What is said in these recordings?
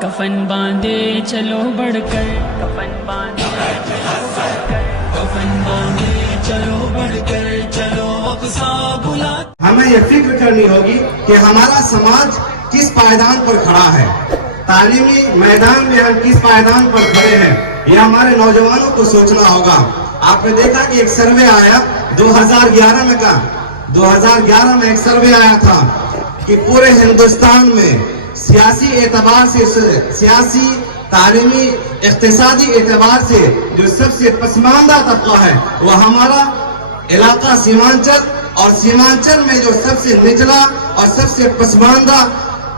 کفن باندھے چلو بڑھ کر، کفن باندھے چلو بڑھ کر، کفن باندھے چلو بڑھ کر، چلو اقصی بلا۔ ہمیں یہ فکر کرنی ہوگی کہ ہمارا سماج کس پائیدان پر کھڑا ہے، تعلیمی میدان میں ہم کس پائیدان پر کھڑے ہیں، یہ ہمارے نوجوانوں کو سوچنا ہوگا۔ آپ نے دیکھا کہ ایک سروے آیا 2011 میں کا 2011 میں ایک سروے آیا تھا کہ پورے ہندوستان میں سیاسی اعتبار سے، سیاسی، تعلیمی، اقتصادی اعتبار سے جو سب سے پسماندہ طبقہ ہے وہ ہمارا علاقہ سیمانچل، اور سیمانچل میں جو سب سے نچلا اور سب سے پسماندہ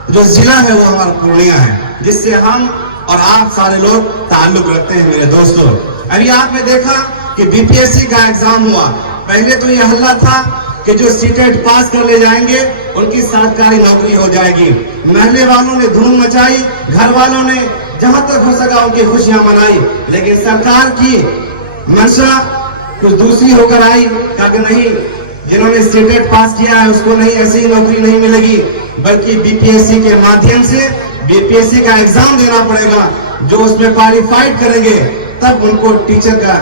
جو ضلع ہے وہ ہمارا پورنیہ ہے، جس سے ہم اور آپ سارے لوگ تعلق رکھتے ہیں میرے دوستوں۔ ابھی آپ نے دیکھا کہ بی پی ایس سی کا ایگزام ہوا، پہلے تو یہ حلہ تھا کہ جو سیٹیٹ پاس کر لے جائیں گے ان کی سرکاری نوکری ہو جائے گی، محلے والوں نے دھوم مچائی، گھر والوں نے جہاں تک ہو سکا ان کی خوشیاں منائی، لیکن سرکار کی منشا کچھ دوسری ہو کر آئی، کہا کہ نہیں، جنہوں نے سیٹیٹ پاس کیا ہے اس کو نہیں، ایسی نوکری نہیں ملے گی، بلکہ بی پی ایس سی کے مادھیم سے بی پی ایس سی کا ایگزام دینا پڑے گا، جو اس میں کوالیفائڈ کریں گے تب ان کو ٹیچر کا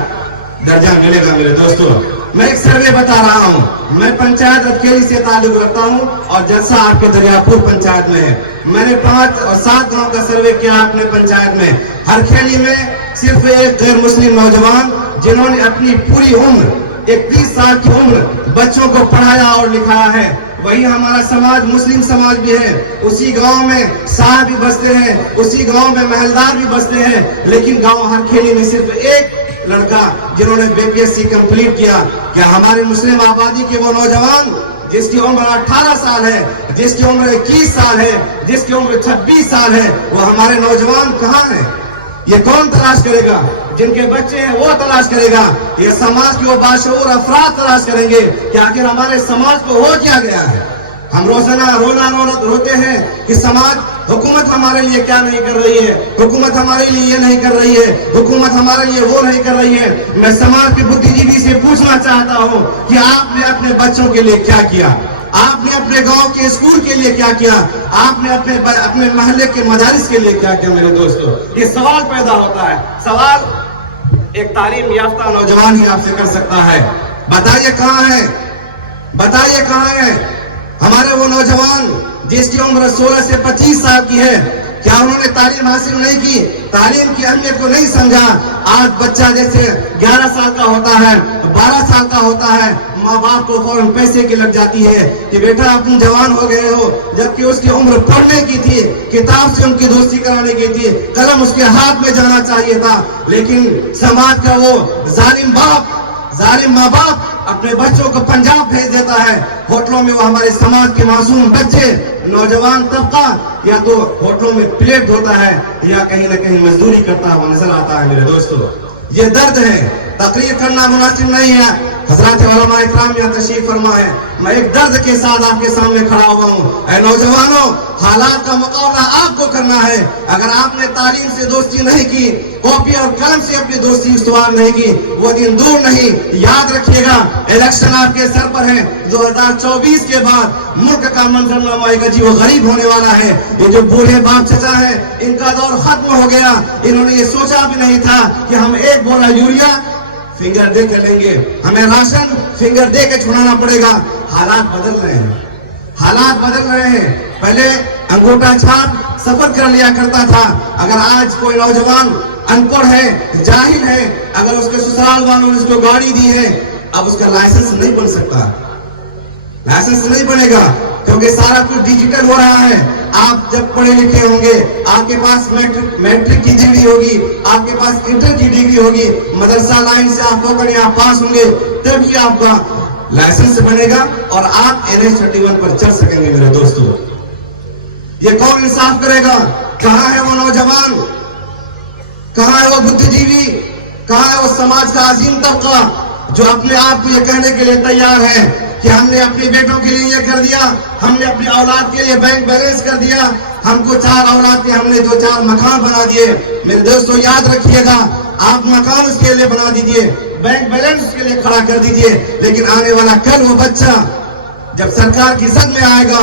درجہ ملے گا۔ میرے دوستوں، میں ایک سروے بتا رہا ہوں، میں پنچایت ادکیلی سے تعلق رکھتا ہوں اور جلسہ آپ کے دریاپور پنچایت میں ہے۔ میں نے 5 اور 7 گاؤں کا سروے کیا اپنے پنچایت میں۔ ہر کھیلی میں صرف ایک غیر مسلم نوجوان جنہوں نے اپنی پوری عمر 31 سال کی عمر بچوں کو پڑھایا اور لکھایا ہے، وہی ہمارا سماج مسلم سماج بھی ہے، اسی گاؤں میں صاحب بھی بستے ہیں، اسی گاؤں میں محلدار بھی بستے ہیں، لیکن گاؤں ہر کھیلی میں صرف ایک لڑکا جنہوں نے B P S C complete کیا۔ کیا ہماری مسلم آبادی کے وہ نوجوان جس کی عمر 18 سال ہے، جس کی عمر 21 سال ہے، جس کی عمر 26 سال ہے، وہ ہمارے نوجوان کہاں ہیں؟ یہ کون تلاش کرے گا؟ جن کے بچے ہیں وہ تلاش کرے گا، یہ سماج کے وہ باشعور افراد تلاش کریں گے کہ آخر ہمارے سماج کو ہو کیا گیا ہے۔ ہم روزانہ روتے ہیں کہ سماج، حکومت ہمارے لیے کیا نہیں کر رہی ہے، حکومت ہمارے لیے یہ نہیں کر رہی ہے، حکومت ہمارے لیے وہ نہیں کر رہی ہے۔ میں سماج کے بدھی جیوی سے پوچھنا چاہتا ہوں کہ آپ نے اپنے بچوں کے لیے کیا کیا؟ آپ نے اپنے گاؤں کے اسکول کے لیے کیا کیا؟ آپ نے اپنے محلے کے مدارس کے لیے کیا کیا؟ میرے دوستوں، یہ سوال پیدا ہوتا ہے، سوال ایک تعلیم یافتہ نوجوان ہی آپ سے کر سکتا ہے۔ بتائیے کہاں ہے، بتائیے کہاں ہے ہمارے وہ نوجوان جس کی عمر 16 سے 25 سال کی ہے؟ کیا انہوں نے تعلیم حاصل نہیں کی، تعلیم کی اہمیت کو نہیں سمجھا؟ آج بچہ جیسے 11 سال کا ہوتا ہے، 12 سال کا ہوتا ہے، ماں باپ کو فوراً پیسے کی لگ جاتی ہے کہ بیٹا اب تم جوان ہو گئے ہو، جبکہ اس کی عمر پڑھنے کی تھی، کتاب سے ان کی دوستی کرانے کی تھی، قلم اس کے ہاتھ میں جانا چاہیے تھا، لیکن سماج کا وہ ظالم باپ، ظالم ماں باپ اپنے بچوں کو پنجاب بھیج دیتا ہے۔ ہوٹلوں میں وہ ہمارے سماج کے معصوم بچے، نوجوان طبقہ یا تو ہوٹلوں میں پلیٹ دھوتا ہے یا کہیں نہ کہیں مزدوری کرتا ہوا نظر آتا ہے۔ میرے دوستوں، یہ درد ہے، تقریر کرنا مناسب نہیں ہے، حضرات علماء اکرام یہاں تشریف فرما ہے، میں ایک درد کے ساتھ آپ کے سامنے کھڑا ہوا ہوں۔ اے نوجوانوں، حالات کا مقابلہ آپ کو کرنا ہے۔ اگر آپ نے تعلیم سے دوستی نہیں کی، کاپی اور قلم سے اپنی دوستی استوار نہیں کی، وہ دن دور نہیں۔ یاد رکھیے گا، الیکشن آپ کے سر پر ہے، 2024 کے بعد ملک کا منظرنامہ ایک عجیب و غریب ہونے والا ہے۔ یہ جو بوڑھے باپ چچا ہیں، ان کا دور ختم ہو گیا، انہوں نے یہ سوچا بھی نہیں تھا کہ ہم ایک بولا یوریا فنگر دے کے لیں گے، ہمیں راشن فنگر دے کے چھڑانا پڑے گا۔ حالات بدل رہے ہیں، حالات بدل رہے ہیں۔ پہلے انگوٹھا چھاپ سفر کر لیا کرتا تھا، اگر آج کوئی نوجوان ان پڑھ ہے، جاہل ہے، اگر اس کے سسرال والوں نے اس کو گاڑی دی ہے، اب اس کا لائسنس نہیں بن سکتا، لائسنس نہیں بنے گا، کیونکہ سارا کچھ ڈیجیٹل ہو رہا ہے۔ آپ جب پڑھے لکھے ہوں گے، آپ کے پاس میٹرک کی ڈگری ہوگی، آپ کے پاس انٹر کی ڈگری ہوگی، مدرسہ لائن سے آپ ہو کر یہاں پاس ہوں گے، تب ہی آپ کا لائسنس بنے گا اور آپ NH-31 پر چل سکیں گے۔ میرے دوستو، یہ کون انصاف کرے گا؟ کہاں ہے وہ نوجوان، کہاں ہے وہ بدھ جیوی، کہاں ہے وہ سماج کا عظیم طبقہ جو اپنے آپ کو یہ کہنے کے لیے تیار ہے کہ ہم نے اپنی بیٹوں کے لیے یہ کر دیا، ہم نے اپنی اولاد کے لیے بینک بیلنس کر دیا، ہم کو 4 اولاد تھے، ہم نے 2-4 مکان بنا دیے۔ میرے دوستو، یاد رکھیے گا، آپ مکان اس کے لیے بنا دیجئے، بینک بیلنس اس کے لیے کھڑا کر دیجئے، لیکن آنے والا کل وہ بچہ جب سرکار کی زد میں آئے گا،